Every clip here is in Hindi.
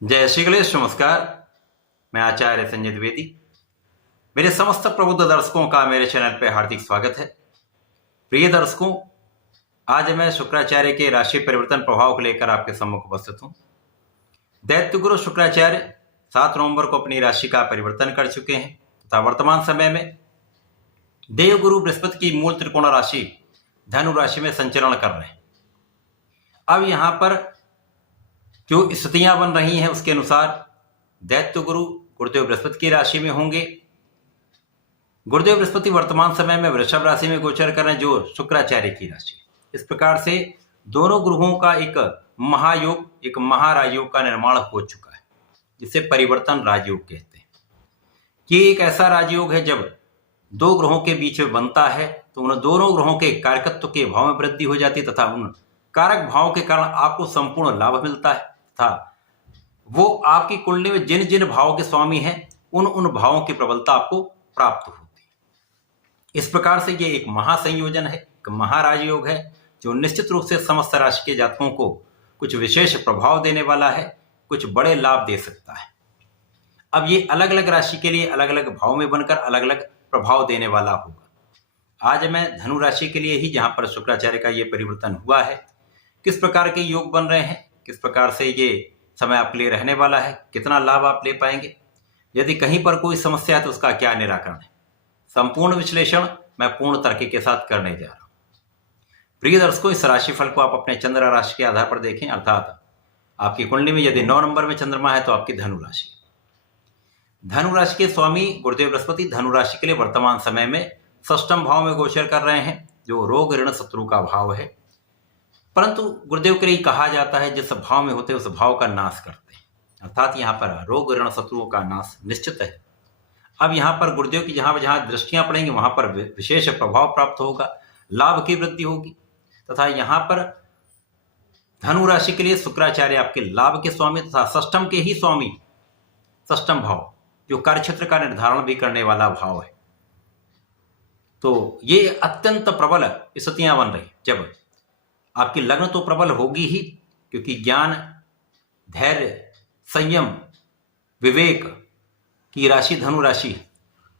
जय श्री गणेश। नमस्कार। मैं आचार्य संजय द्विवेदी। मेरे समस्त प्रबुद्ध दर्शकों का मेरे चैनल पर हार्दिक स्वागत है। प्रिय दर्शकों, आज मैं शुक्राचार्य के राशि परिवर्तन प्रभाव को लेकर आपके सम्मुख उपस्थित हूं। दैत्य गुरु शुक्राचार्य 7 नवंबर को अपनी राशि का परिवर्तन कर चुके हैं तथा वर्तमान समय में देवगुरु बृहस्पति की मूल त्रिकोण राशि धनु राशि में संचरण कर रहे हैं। अब यहां पर जो स्थितियां बन रही हैं उसके अनुसार दैत्य गुरु गुरुदेव बृहस्पति की राशि में होंगे। गुरुदेव बृहस्पति वर्तमान समय में वृषभ राशि में गोचर कर रहे हैं, जो शुक्राचार्य की राशि। इस प्रकार से दोनों ग्रहों का एक महायोग, एक महाराजयोग का निर्माण हो चुका है, जिसे परिवर्तन राजयोग कहते हैं। ये एक ऐसा राजयोग है जब दो ग्रहों के बीच में बनता है तो उन दोनों ग्रहों के कारकत्व के भाव में वृद्धि हो जाती है तथा उन कारक भाव के कारण आपको संपूर्ण लाभ मिलता है तथा वो आपकी कुंडली में जिन जिन भावों के स्वामी हैं उन भावों की प्रबलता आपको प्राप्त होती है। इस प्रकार से ये एक महासंयोजन है, एक महाराजयोग है, जो निश्चित रूप से समस्त राशि के जातकों को कुछ विशेष प्रभाव देने वाला है, कुछ बड़े लाभ दे सकता है। अब ये अलग अलग राशि के लिए अलग अलग भाव में बनकर अलग अलग प्रभाव देने वाला होगा। आज मैं धनु राशि के लिए ही, जहां पर शुक्राचार्य का ये परिवर्तन हुआ है, किस प्रकार के योग बन रहे हैं, किस प्रकार से ये समय आपके लिए रहने वाला है, कितना लाभ आप ले पाएंगे, यदि कहीं पर कोई समस्या है तो उसका क्या निराकरण है, संपूर्ण विश्लेषण मैं पूर्ण तर्क के साथ करने जा रहा हूं। प्रिय दर्शकों, इस राशिफल को आप अपने चंद्र राशि के आधार पर देखें, अर्थात आपकी कुंडली में यदि 9 नंबर में चंद्रमा है तो आपकी धनु राशि। धनु राशि के स्वामी गुरुदेव बृहस्पति धनु राशि के लिए वर्तमान समय में षष्ठम भाव में गोचर कर रहे हैं, जो रोग ऋण शत्रु का भाव है। परंतु गुरुदेव के लिए कहा जाता है जिस भाव में होते उस भाव का नाश करते हैं, अर्थात यहाँ पर रोग ऋण शत्रुओं का नाश निश्चित है। अब यहाँ पर गुरुदेव की जहां जहां दृष्टियां पड़ेंगी वहां पर विशेष प्रभाव प्राप्त होगा, लाभ की वृद्धि होगी तथा यहाँ पर धनु राशि के लिए शुक्राचार्य आपके लाभ के स्वामी तथा षष्ठम के ही स्वामी, षष्ठम भाव जो कार्यक्षेत्र का निर्धारण भी करने वाला भाव है। तो ये अत्यंत प्रबल स्थितियां बन रही, जब आपकी लग्न तो प्रबल होगी ही, क्योंकि ज्ञान, धैर्य, संयम, विवेक की राशि धनु राशि।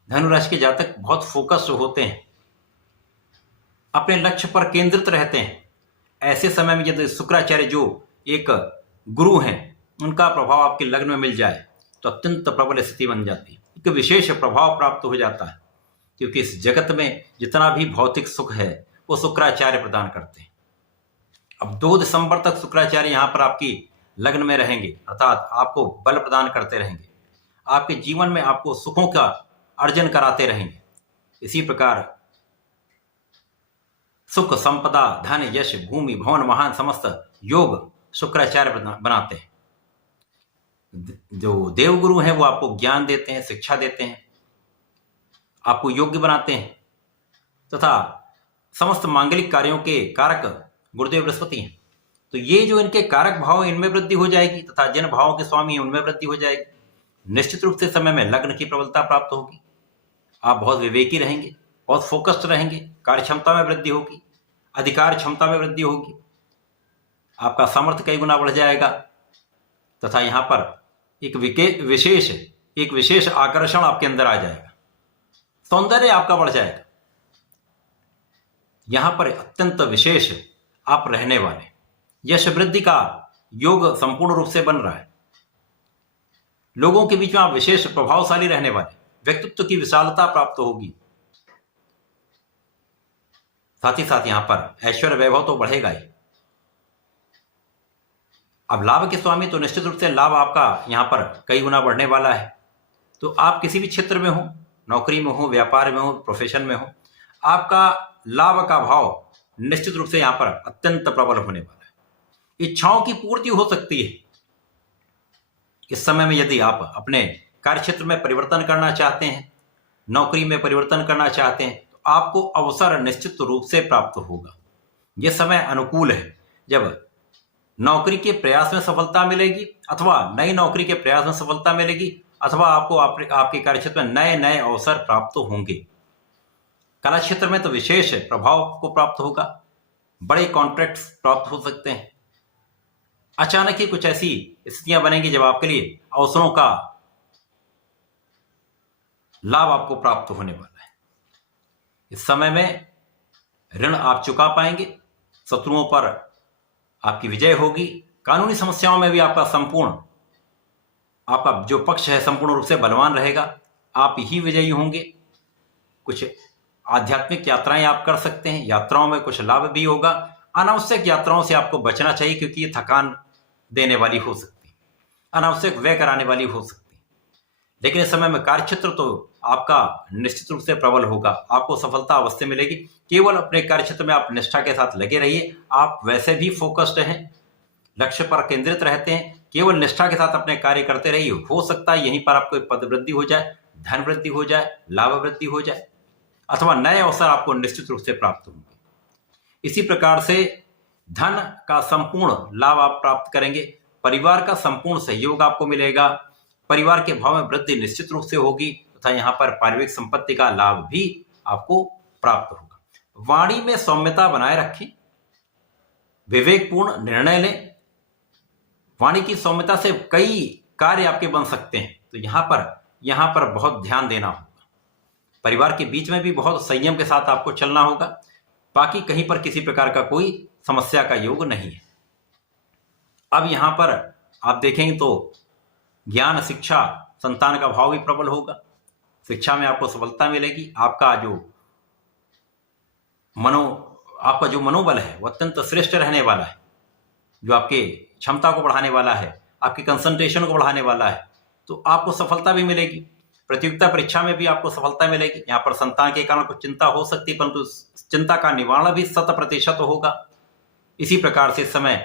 धनु राशि के जातक बहुत फोकस्ड होते हैं, अपने लक्ष्य पर केंद्रित रहते हैं। ऐसे समय में यदि शुक्राचार्य जो एक गुरु हैं उनका प्रभाव आपके लग्न में मिल जाए तो अत्यंत प्रबल स्थिति बन जाती है, एक विशेष प्रभाव प्राप्त हो जाता है, क्योंकि इस जगत में जितना भी भौतिक सुख है वो शुक्राचार्य प्रदान करते हैं। अब 2 दिसंबर तक शुक्राचार्य यहाँ पर आपकी लग्न में रहेंगे, अर्थात आपको बल प्रदान करते रहेंगे, आपके जीवन में आपको सुखों का अर्जन कराते रहेंगे। इसी प्रकार सुख, संपदा, धन, यश, भूमि, भवन, महान समस्त योग शुक्राचार्य बनाते हैं। जो देवगुरु हैं वो आपको ज्ञान देते हैं, शिक्षा देते हैं, आपको योग्य बनाते हैं तथा समस्त मांगलिक कार्यों के कारक गुरुदेव बृहस्पति हैं। तो ये जो इनके कारक भाव, इनमें वृद्धि हो जाएगी तथा जिन भावों के स्वामी हैं उनमें वृद्धि हो जाएगी। निश्चित रूप से समय में लग्न की प्रबलता प्राप्त होगी, आप बहुत विवेकी रहेंगे, बहुत फोकस्ड रहेंगे, कार्य क्षमता में वृद्धि होगी, अधिकार क्षमता में वृद्धि होगी, आपका सामर्थ्य कई गुना बढ़ जाएगा तथा यहाँ पर एक विशेष आकर्षण आपके अंदर आ जाएगा, सौंदर्य आपका बढ़ जाएगा। यहाँ पर अत्यंत विशेष आप रहने वाले, यश वृद्धि का योग संपूर्ण रूप से बन रहा है। लोगों के बीच में आप विशेष प्रभावशाली रहने वाले, व्यक्तित्व की विशालता प्राप्त होगी। साथ ही साथ यहाँ पर ऐश्वर्य वैभव तो बढ़ेगा ही। अब लाभ के स्वामी तो निश्चित रूप से लाभ आपका यहाँ पर कई गुना बढ़ने वाला है। तो आप किसी भी क्षेत्र में हो, नौकरी में हो, व्यापार में हो, प्रोफेशन में हो, आपका लाभ का भाव निश्चित रूप से यहां पर अत्यंत प्रबल होने वाला है। इच्छाओं की पूर्ति हो सकती है। इस समय में यदि आप अपने कार्यक्षेत्र में परिवर्तन करना चाहते हैं, नौकरी में परिवर्तन करना चाहते हैं, तो आपको अवसर निश्चित रूप से प्राप्त होगा। यह समय अनुकूल है जब नौकरी के प्रयास में सफलता मिलेगी अथवा नई नौकरी के प्रयास में सफलता मिलेगी अथवा आपको आपके कार्यक्षेत्र में नए नए अवसर प्राप्त होंगे। कला क्षेत्र में तो विशेष प्रभाव को प्राप्त होगा, बड़े कॉन्ट्रैक्ट्स प्राप्त हो सकते हैं। अचानक ही कुछ ऐसी स्थितियां बनेंगी जब आपके लिए अवसरों का लाभ आपको प्राप्त होने वाला है। इस समय में ऋण आप चुका पाएंगे, शत्रुओं पर आपकी विजय होगी, कानूनी समस्याओं में भी आपका जो पक्ष है संपूर्ण रूप से बलवान रहेगा, आप ही विजयी होंगे। कुछ आध्यात्मिक यात्राएं आप कर सकते हैं, यात्राओं में कुछ लाभ भी होगा। अनावश्यक यात्राओं से आपको बचना चाहिए क्योंकि ये थकान देने वाली हो सकती है, अनावश्यक व्यय कराने वाली हो सकती है। लेकिन इस समय में कार्यक्षेत्र तो आपका निश्चित रूप से प्रबल होगा, आपको सफलता अवश्य मिलेगी। केवल अपने कार्यक्षेत्र में आप निष्ठा के साथ लगे रहिए। आप वैसे भी फोकस्ड हैं, लक्ष्य पर केंद्रित रहते हैं, केवल निष्ठा के साथ अपने कार्य करते रहिए। हो सकता है यहीं पर आपको पद वृद्धि हो जाए, धन वृद्धि हो जाए, लाभ वृद्धि हो जाए, अथवा नए अवसर आपको निश्चित रूप से प्राप्त होंगे। इसी प्रकार से धन का संपूर्ण लाभ आप प्राप्त करेंगे, परिवार का संपूर्ण सहयोग आपको मिलेगा, परिवार के भाव में वृद्धि निश्चित रूप से होगी तथा यहाँ पर पारिवारिक संपत्ति का लाभ भी आपको प्राप्त होगा। वाणी में सौम्यता बनाए रखें, विवेकपूर्ण निर्णय लें। वाणी की सौम्यता से कई कार्य आपके बन सकते हैं, तो यहाँ पर बहुत ध्यान देना होगा। परिवार के बीच में भी बहुत संयम के साथ आपको चलना होगा। बाकी कहीं पर किसी प्रकार का कोई समस्या का योग नहीं है। अब यहाँ पर आप देखेंगे तो ज्ञान, शिक्षा, संतान का भाव भी प्रबल होगा। शिक्षा में आपको सफलता मिलेगी। आपका जो मनोबल है वो अत्यंत श्रेष्ठ रहने वाला है, जो आपके क्षमता को बढ़ाने वाला है, आपके कंसंट्रेशन को बढ़ाने वाला है। तो आपको सफलता भी मिलेगी। प्रतियोगिता परीक्षा में भी आपको सफलता मिलेगी। यहाँ पर संतान के कारण कुछ चिंता हो सकती है, परंतु चिंता का निवारण भी 100% होगा। इसी प्रकार से समय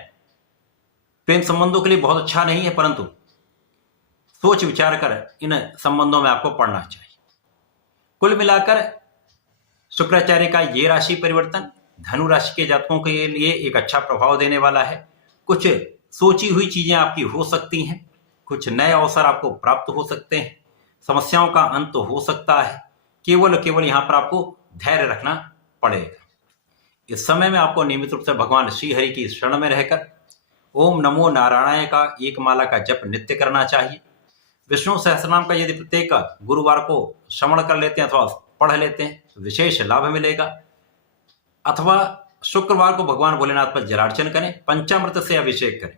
प्रेम संबंधों के लिए बहुत अच्छा नहीं है, परंतु सोच विचार कर इन संबंधों में आपको पढ़ना चाहिए। कुल मिलाकर शुक्राचार्य का ये राशि परिवर्तन धनु राशि के जातकों के लिए एक अच्छा प्रभाव देने वाला है। कुछ सोची हुई चीजें आपकी हो सकती हैं, कुछ नए अवसर आपको प्राप्त हो सकते हैं, समस्याओं का अंत हो सकता है। केवल यहाँ पर आपको धैर्य रखना पड़ेगा। इस समय में आपको नियमित रूप से भगवान श्री हरि की शरण में रहकर ओम नमो नारायणाय का एक माला का जप नित्य करना चाहिए। विष्णु सहस्रनाम का यदि प्रत्येक गुरुवार को श्रवण कर लेते हैं अथवा पढ़ लेते हैं तो विशेष लाभ मिलेगा। अथवा शुक्रवार को भगवान भोलेनाथ पर जलार्चन करें, पंचामृत से अभिषेक करें,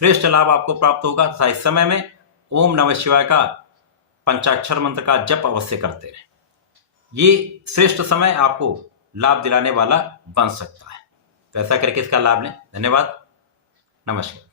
श्रेष्ठ लाभ आपको प्राप्त होगा। तथा इस समय में ओम नमः शिवाय का पंचाक्षर मंत्र का जप अवश्य करते रहें। ये श्रेष्ठ समय आपको लाभ दिलाने वाला बन सकता है। तो ऐसा करके इसका लाभ लें। धन्यवाद, नमस्कार।